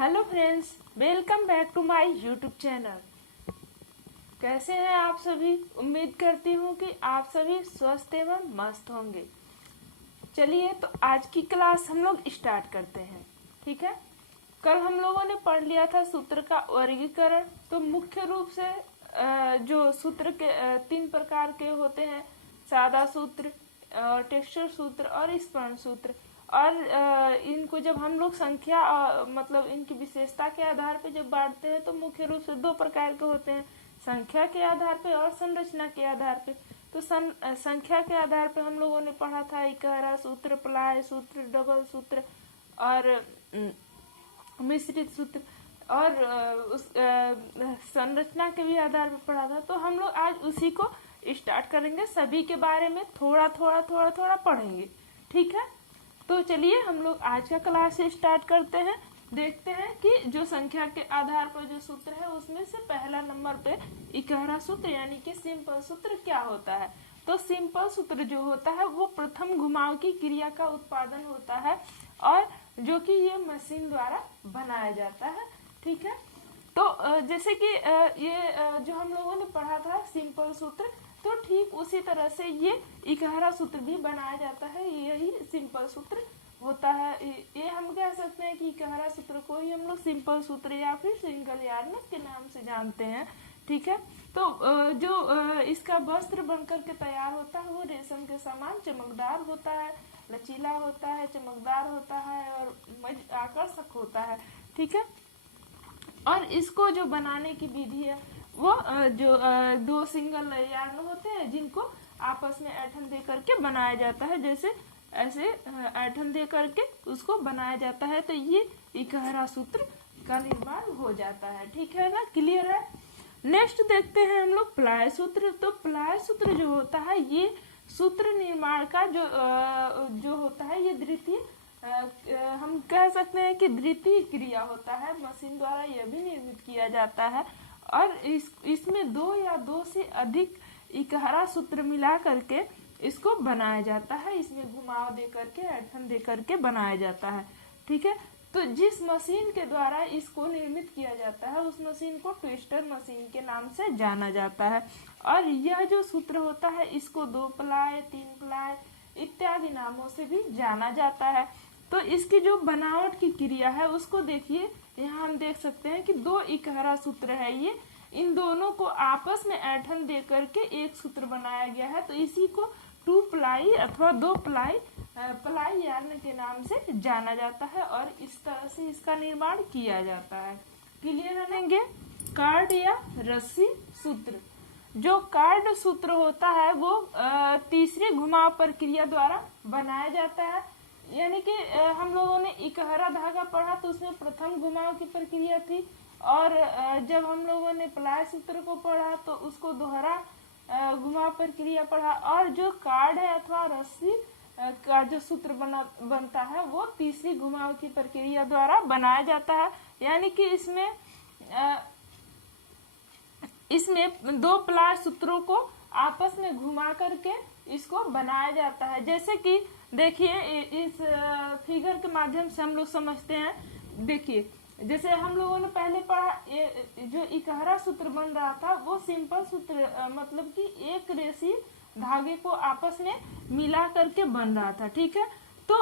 Hello friends, welcome back to my YouTube channel. कैसे हैं आप सभी? उम्मीद करती हूँ कि आप सभी स्वस्थ एवं मस्त होंगे। चलिए तो आज की क्लास हम लोग स्टार्ट करते हैं। ठीक है, कल हम लोगों ने पढ़ लिया था सूत्र का वर्गीकरण। तो मुख्य रूप से जो सूत्र के तीन प्रकार के होते हैं, सादा सूत्र, टेक्सचर सूत्र और स्पर्ण सूत्र। और इनको जब हम लोग संख्या मतलब इनकी विशेषता के आधार पे जब बांटते हैं तो मुख्य रूप से दो प्रकार के होते हैं, संख्या के आधार पे और संरचना के आधार पे। तो संख्या के आधार पे हम लोगों ने पढ़ा था इकहरा सूत्र, पलाय सूत्र, डबल सूत्र और मिश्रित सूत्र। और उस संरचना के भी आधार पर पढ़ा था। तो हम लोग आज उसी को स्टार्ट करेंगे, सभी के बारे में थोड़ा थोड़ा पढ़ेंगे। ठीक है, तो चलिए हम लोग आज का क्लास स्टार्ट करते हैं। देखते हैं कि जो संख्या के आधार पर जो सूत्र है उसमें से पहला नंबर पे इकहरा सूत्र यानी कि सिंपल सूत्र क्या होता है। तो सिंपल सूत्र जो होता है वो प्रथम घुमाव की क्रिया का उत्पादन होता है और जो कि ये मशीन द्वारा बनाया जाता है। ठीक है, तो जैसे कि ये जो हम लोगों ने पढ़ा था सिंपल सूत्र, तो ठीक उसी तरह से ये इकहरा सूत्र भी बनाया जाता है। यही सिंपल सूत्र होता है। ये हम कह सकते हैं कि इकहरा सूत्र को ही हम लोग सिंपल सूत्र या फिर सिंगल यार्न के नाम से जानते हैं। ठीक है, तो जो इसका वस्त्र बनकर के तैयार होता है वो रेशम के समान चमकदार होता है, लचीला होता है, चमकदार होता है और आकर्षक होता है। ठीक है, और इसको जो बनाने की विधि है वो जो दो सिंगल यार्न होते हैं जिनको आपस में ऐंठन दे करके बनाया जाता है। जैसे ऐसे ऐंठन दे करके उसको बनाया जाता है तो ये इकहरा सूत्र का निर्माण हो जाता है। ठीक है ना, क्लियर है। नेक्स्ट देखते हैं हम लोग प्लाय सूत्र। तो प्लाय सूत्र जो होता है ये सूत्र निर्माण का जो होता है ये द्वितीय हम कह सकते हैं कि द्वितीय क्रिया होता है। मशीन द्वारा यह भी निर्मित किया जाता है और इसमें दो या दो से अधिक इकहरा सूत्र मिला करके इसको बनाया जाता है। इसमें घुमाव दे करके ऐंठन दे करके बनाया जाता है। ठीक है, तो जिस मशीन के द्वारा इसको निर्मित किया जाता है उस मशीन को ट्विस्टर मशीन के नाम से जाना जाता है। और यह जो सूत्र होता है इसको दो प्लाय, तीन प्लाय इत्यादि नामों से भी जाना जाता है। तो इसकी जो बनावट की क्रिया है उसको देखिए, यहाँ हम देख सकते हैं कि दो इकहरा सूत्र है ये, इन दोनों को आपस में ऐंठन दे करके एक सूत्र बनाया गया है। तो इसी को टू प्लाई अथवा दो प्लाई प्लाई यार्न के नाम से जाना जाता है और इस तरह से इसका निर्माण किया जाता है। क्लियर रहेंगे। कार्ड या रस्सी सूत्र, जो कार्ड सूत्र होता है वो तीसरे घुमाव प्रक्रिया द्वारा बनाया जाता है। यानी कि हम लोगों ने इकहरा धागा पढ़ा तो उसमें प्रथम घुमाव की प्रक्रिया थी और जब हम लोगों ने प्लाय सूत्र को पढ़ा तो उसको दोहरा घुमाव प्रक्रिया पढ़ा। और जो कार्ड है अथवा रस्सी का जो सूत्र बनता है वो तीसरी घुमाव की प्रक्रिया द्वारा बनाया जाता है। यानी कि इसमें दो प्लाय सूत्रों को आपस में घुमा करके इसको बनाया जाता है। जैसे कि देखिए इस फिगर के माध्यम से हम लोग समझते हैं। देखिए जैसे हम लोगों ने पहले पढ़ा जो इकहरा सूत्र बन रहा था वो सिंपल सूत्र मतलब कि एक रेशे धागे को आपस में मिला करके बन रहा था। ठीक है, तो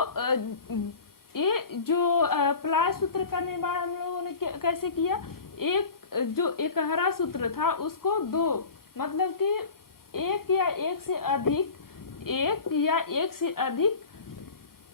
ये जो प्लाय सूत्र का निर्माण हम लोगों ने कैसे किया, एक जो इकहरा सूत्र था उसको दो मतलब कि एक या एक से अधिक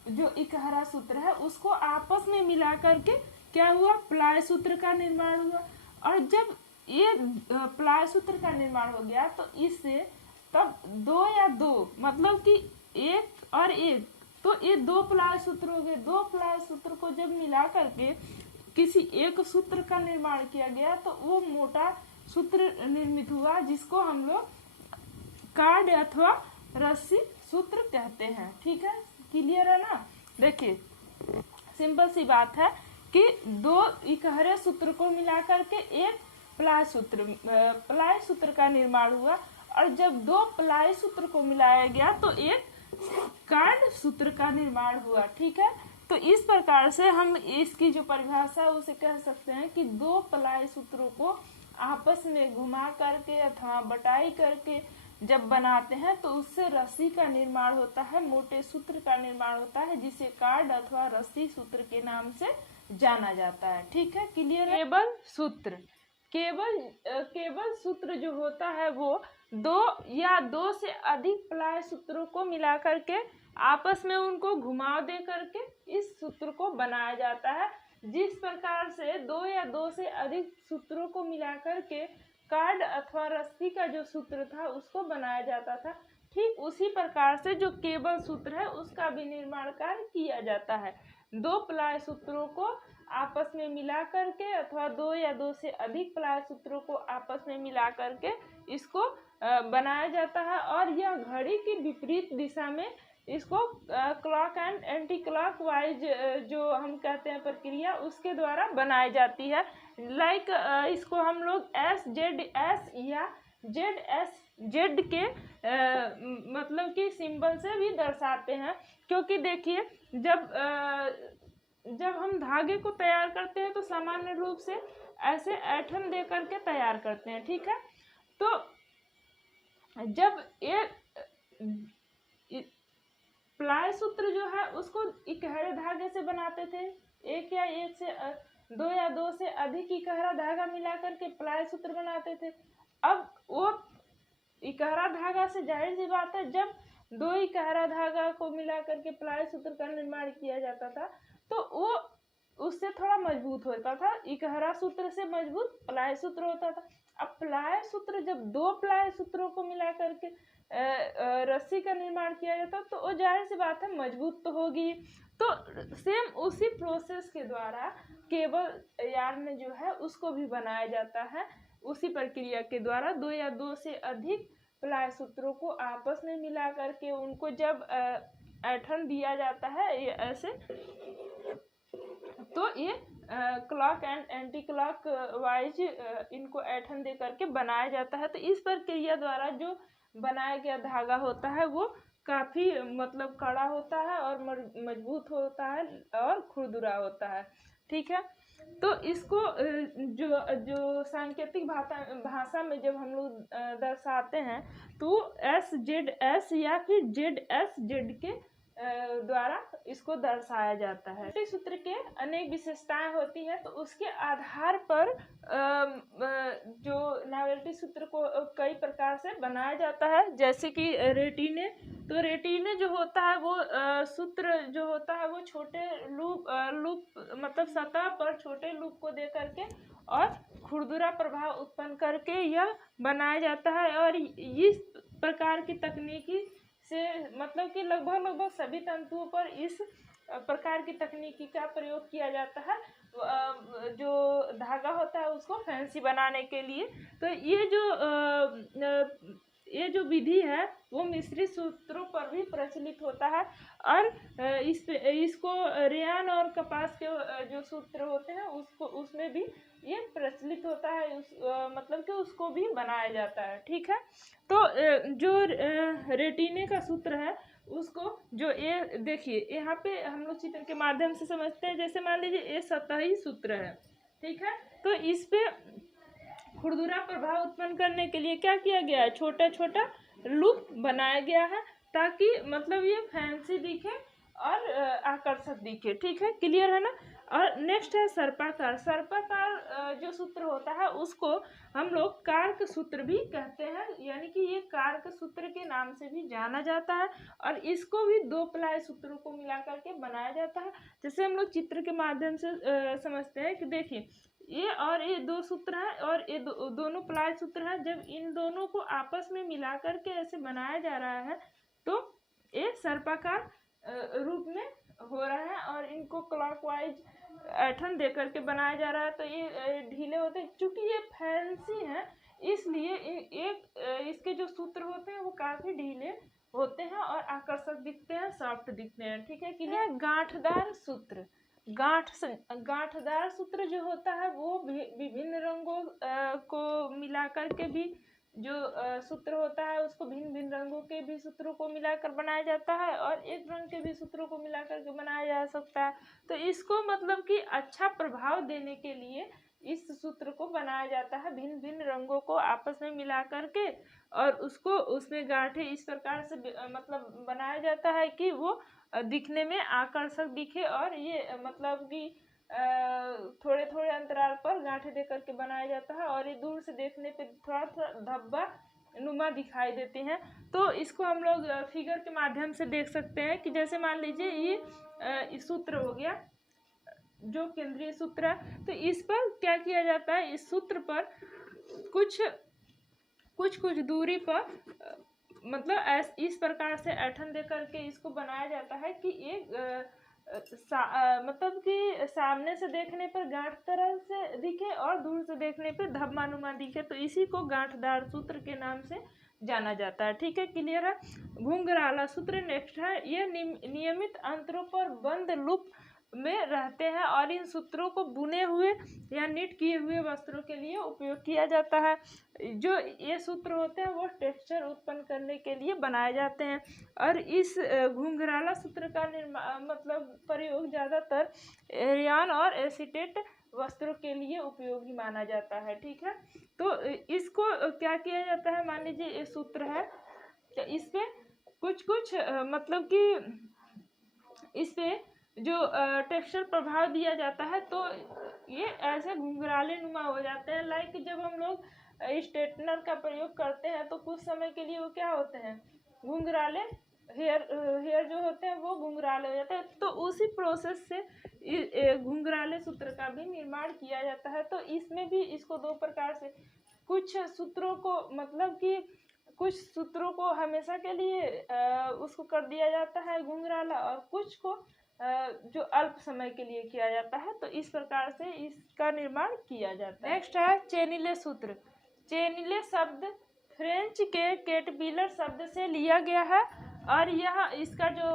जो इकहरा सूत्र है उसको आपस में मिला करके क्या हुआ, प्लाय सूत्र का निर्माण हुआ। और जब ये प्लाय सूत्र का निर्माण हो गया तो इससे तब दो या दो मतलब कि एक और एक, तो ये दो प्लाय सूत्र हो गए। दो प्लाय सूत्र को जब मिला करके किसी एक सूत्र का निर्माण किया गया तो वो मोटा सूत्र निर्मित हुआ जिसको हम लोग कार्ड अथवा रस्सी सूत्र कहते हैं। ठीक है, क्लियर है ना। देखिए सिंपल सी बात है कि दो इकहरे सूत्र को मिलाकर के एक प्लाय सूत्र का निर्माण हुआ और जब दो प्लाय सूत्र को मिलाया गया तो एक कार्ड सूत्र का निर्माण हुआ। ठीक है, तो इस प्रकार से हम इसकी जो परिभाषा है उसे कह सकते हैं कि दो प्लाई सूत्रों को आपस में घुमा करके अथवा बटाई करके जब बनाते हैं तो उससे रस्सी का निर्माण होता है, मोटे सूत्र का निर्माण होता है, जिसे कार्ड अथवा रस्सी सूत्र के नाम से जाना जाता है। ठीक है, क्लियर है। केबल सूत्र, केबल सूत्र जो होता है वो दो या दो से अधिक प्लाई सूत्रों को मिला करके आपस में उनको घुमाव दे करके इस सूत्र को बनाया जाता है। जिस प्रकार से दो या दो से अधिक सूत्रों को मिलाकर के कार्ड अथवा रस्सी का जो सूत्र था उसको बनाया जाता था, ठीक उसी प्रकार से जो केबल सूत्र है उसका भी निर्माण कार्य किया जाता है। दो प्लाई सूत्रों को आपस में मिला करके अथवा दो या दो से अधिक प्लाई सूत्रों को आपस में मिला करके इसको बनाया जाता है, और यह घड़ी की विपरीत दिशा में इसको clock and anti clock wise जो हम कहते हैं प्रक्रिया उसके द्वारा बनाई जाती है। लाइक इसको हम लोग एस जेड एस या जेड एस जेड के मतलब कि सिंबल से भी दर्शाते हैं, क्योंकि देखिए जब हम धागे को तैयार करते हैं तो सामान्य रूप से ऐसे ऐंठन दे करके तैयार करते हैं। ठीक है, तो जब प्लाई सूत्र जो है उसको इकहरे धागे से बनाते थे, एक या एक से दो या दो से अधिक इकहरा धागा मिलाकर के प्लाई सूत्र बनाते थे। अब वो इकहरा धागा से जाहिर सी बात है जब दो इकहरा धागा को मिलाकर के प्लाई सूत्र का निर्माण किया जाता था तो वो उससे थोड़ा मजबूत होता था, इकहरा सूत्र से मजबूत प्लाई सूत्र होता था। अब प्लाई सूत्र जब दो प्लाई सूत्रों को मिलाकर के रस्सी का निर्माण किया जाता तो वो जाहिर सी बात है मजबूत तो होगी। तो सेम उसी प्रोसेस के द्वारा केबल यार्न जो है उसको भी बनाया जाता है, उसी प्रक्रिया के द्वारा दो या दो से अधिक प्लाई सूत्रों को आपस में मिला करके उनको जब ऐंठन दिया जाता है ये ऐसे, तो ये clock and anti clock wise इनको ऐंठन दे करके बनाया जाता है। तो इस प्रक्रिया द्वारा जो बनाया गया धागा होता है वो काफ़ी मतलब कड़ा होता है और मजबूत होता है और खुरदुरा होता है। ठीक है, तो इसको जो सांकेतिक भाषा में जब हम लोग दर्शाते हैं तो एस जेड एस या फिर जेड एस जेड के द्वारा इसको दर्शाया जाता है। नावेल्टी सूत्र के अनेक विशेषताएं होती हैं, तो उसके आधार पर जो नावेल्टी सूत्र को कई प्रकार से बनाया जाता है, जैसे कि रेटिने। तो रेटिने जो होता है वो सूत्र जो होता है वो छोटे लूप मतलब सतह पर छोटे लूप को दे करके और खुरदुरा प्रभाव उत्पन्न करके यह बनाया जाता है। और इस प्रकार की तकनीकी से मतलब कि लगभग सभी तंतुओं पर इस प्रकार की तकनीकी का प्रयोग किया जाता है, जो धागा होता है उसको फैंसी बनाने के लिए। तो ये जो विधि है वो मिश्रित सूत्रों पर भी प्रचलित होता है, और इसको रेयान और कपास के जो सूत्र होते हैं उसमें भी ये प्रचलित होता है, मतलब कि उसको भी बनाया जाता है। ठीक है, तो जो रेटिने का सूत्र है उसको जो ये देखिए यहाँ पे हम लोग चित्र के माध्यम से समझते हैं। जैसे मान लीजिए ये सतही सूत्र है, ठीक है, तो इस पे खुरदुरा प्रभाव उत्पन्न करने के लिए क्या किया गया है, छोटा छोटा लूप बनाया गया है ताकि मतलब ये फैंसी दिखे और आकर्षक दिखे। ठीक है, क्लियर है ना। और नेक्स्ट है सर्पाकार। सर्पाकार जो सूत्र होता है उसको हम लोग कारक सूत्र भी कहते हैं, यानी कि ये कारक सूत्र के नाम से भी जाना जाता है, और इसको भी दो प्लाई सूत्रों को मिला करके बनाया जाता है। जैसे हम लोग चित्र के माध्यम से समझते हैं कि देखिए ये और ये दो सूत्र हैं और ये दोनों प्लाई सूत्र हैं। जब इन दोनों को आपस में मिला करके ऐसे बनाया जा रहा है तो ये सर्पाकार रूप में हो रहा है, और इनको क्लॉकवाइज ऐंठन दे करके बनाया जा रहा है। तो ये ढीले होते हैं, चूंकि ये फैंसी हैं इसलिए इसके जो सूत्र होते हैं वो काफ़ी ढीले होते हैं और आकर्षक दिखते हैं, सॉफ्ट दिखते हैं। ठीक है, कि ये गांठदार सूत्र। गांठदार सूत्र जो होता है वो विभिन्न रंगों को मिला करके भी जो सूत्र होता है उसको भिन्न भिन्न रंगों के भी सूत्रों को मिलाकर बनाया जाता है और एक रंग के भी सूत्रों को मिलाकर के बनाया जा सकता है। तो इसको मतलब कि अच्छा प्रभाव देने के लिए इस सूत्र को बनाया जाता है भिन्न भिन्न रंगों को आपस में मिला करके, और उसको उसमें गांठें इस प्रकार से मतलब बनाया जाता है कि वो दिखने में आकर्षक दिखे, और ये मतलब कि थोड़े थोड़े अंतराल पर गांठें दे करके बनाया जाता है, और ये दूर से देखने पे थोड़ा थोड़ा धब्बा नुमा दिखाई देते हैं। तो इसको हम लोग फिगर के माध्यम से देख सकते हैं कि जैसे मान लीजिए ये सूत्र हो गया जो केंद्रीय सूत्र है, तो इस पर क्या किया जाता है, इस सूत्र पर कुछ कुछ कुछ दूरी पर मतलब इस प्रकार से ऐंठन दे करके इसको बनाया जाता है कि एक मतलब कि सामने से देखने पर गांठ तरह से दिखे और दूर से देखने पर धब्बा नुमा दिखे, तो इसी को गांठदार सूत्र के नाम से जाना जाता है। ठीक है, क्लियर है। घुंघराला सूत्र नेक्स्ट है। ये नियमित अंतरों पर बंद लूप में रहते हैं और इन सूत्रों को बुने हुए या निट किए हुए वस्त्रों के लिए उपयोग किया जाता है। जो ये सूत्र होते हैं वो टेक्सचर उत्पन्न करने के लिए बनाए जाते हैं, और इस घुंघराला सूत्र का मतलब प्रयोग ज़्यादातर रेयन और एसीटेट वस्त्रों के लिए उपयोगी माना जाता है। ठीक है, तो इसको क्या किया जाता है, मान लीजिए ये सूत्र है, तो इस पे कुछ कुछ मतलब कि इस पे जो टेक्सचर प्रभाव दिया जाता है, तो ये ऐसे घुंघराले नुमा हो जाते हैं। लाइक जब हम लोग स्ट्रेटनर का प्रयोग करते हैं तो कुछ समय के लिए वो क्या होते हैं, घुंघराले हेयर जो होते हैं वो घुंघराले हो जाते हैं। तो उसी प्रोसेस से घुंघराले सूत्र का भी निर्माण किया जाता है। तो इसमें भी इसको दो प्रकार से, कुछ सूत्रों को मतलब कि कुछ सूत्रों को हमेशा के लिए उसको कर दिया जाता है घुंघराला, और कुछ को जो अल्प समय के लिए किया जाता है। तो इस प्रकार से इसका निर्माण किया जाता है। नेक्स्ट है चेनिले सूत्र। चेनिले शब्द फ्रेंच के कैटरपिलर शब्द से लिया गया है, और यह इसका जो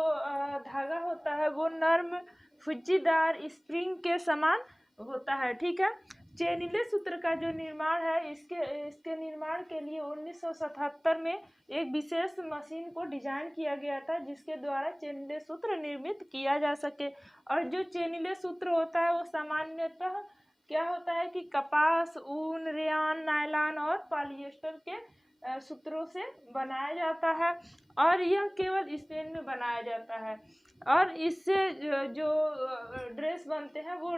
धागा होता है वो नर्म फुज्जीदार स्प्रिंग के समान होता है। ठीक है, चेनिले सूत्र का जो निर्माण है इसके निर्माण के लिए 1977 में एक विशेष मशीन को डिजाइन किया गया था जिसके द्वारा चेनिले सूत्र निर्मित किया जा सके। और जो चेनिले सूत्र होता है वो सामान्यतः क्या होता है कि कपास, ऊन, रेयन, नायलॉन और पॉलिएस्टर के सूत्रों से बनाया जाता है, और यह केवल स्पेन में बनाया जाता है। और इससे जो ड्रेस बनते हैं वो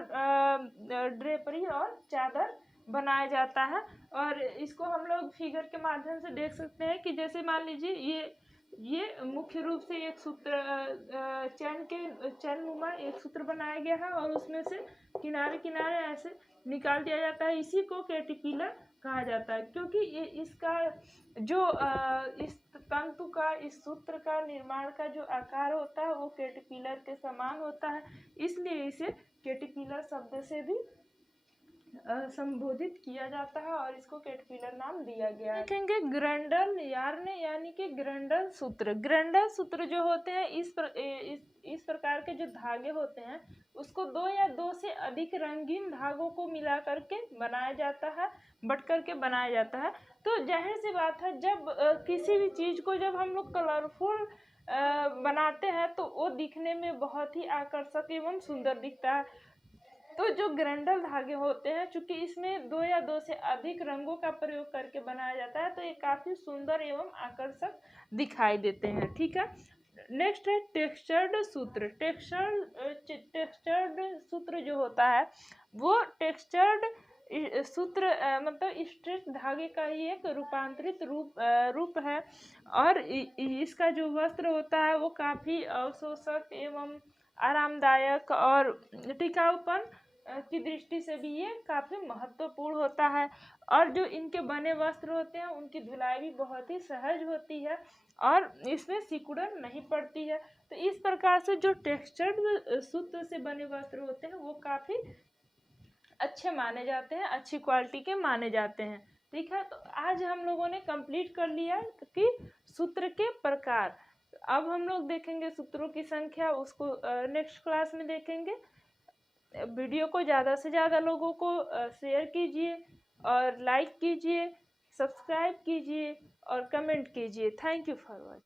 ड्रेपरी और चादर बनाया जाता है। और इसको हम लोग फिगर के माध्यम से देख सकते हैं कि जैसे मान लीजिए ये मुख्य रूप से एक सूत्र चैन नुमा एक सूत्र बनाया गया है, और उसमें से किनारे किनारे ऐसे निकाल दिया जाता है। इसी को कैटरपिलर कहा जाता है, क्योंकि ये इसका जो इस तंतु का, इस सूत्र का निर्माण का जो आकार होता है वो कैटरपिलर के समान होता है, इसलिए इसे कैटरपिलर शब्द से भी संबोधित किया जाता है और इसको कैटरपिलर नाम दिया गया है। देखेंगे ग्रैंडल यार्न यानी कि ग्रैंडल सूत्र। ग्रैंडल सूत्र जो होते हैं इस प्रकार के जो धागे होते हैं उसको दो या दो से अधिक रंगीन धागों को मिला करके बनाया जाता है, बट करके बनाया जाता है। तो जाहिर सी बात है, जब किसी भी चीज़ को जब हम लोग कलरफुल बनाते हैं तो वो दिखने में बहुत ही आकर्षक एवं सुंदर दिखता है। तो जो ग्रैंडल धागे होते हैं, चूंकि इसमें दो या दो से अधिक रंगों का प्रयोग करके बनाया जाता है, तो ये काफ़ी सुंदर एवं आकर्षक दिखाई देते हैं। ठीक है, नेक्स्ट है टेक्सचर्ड सूत्र। टेक्सचर्ड सूत्र जो होता है वो टेक्सचर्ड सूत्र मतलब स्ट्रेट धागे का ही एक रूपांतरित रूप है, और इसका जो वस्त्र होता है वो काफ़ी अवशोषक एवं आरामदायक और टिकाऊपन की दृष्टि से भी ये काफ़ी महत्वपूर्ण होता है। और जो इनके बने वस्त्र होते हैं उनकी धुलाई भी बहुत ही सहज होती है और इसमें सिकुड़न नहीं पड़ती है। तो इस प्रकार से जो टेक्सचर्ड सूत्र से बने वस्त्र होते हैं वो काफ़ी अच्छे माने जाते हैं, अच्छी क्वालिटी के माने जाते हैं। ठीक है, तो आज हम लोगों ने कंप्लीट कर लिया कि सूत्र के प्रकार। अब हम लोग देखेंगे सूत्रों की संख्या, उसको नेक्स्ट क्लास में देखेंगे। वीडियो को ज़्यादा से ज़्यादा लोगों को शेयर कीजिए और लाइक कीजिए सब्सक्राइब कीजिए और कमेंट कीजिए। Thank you for watching.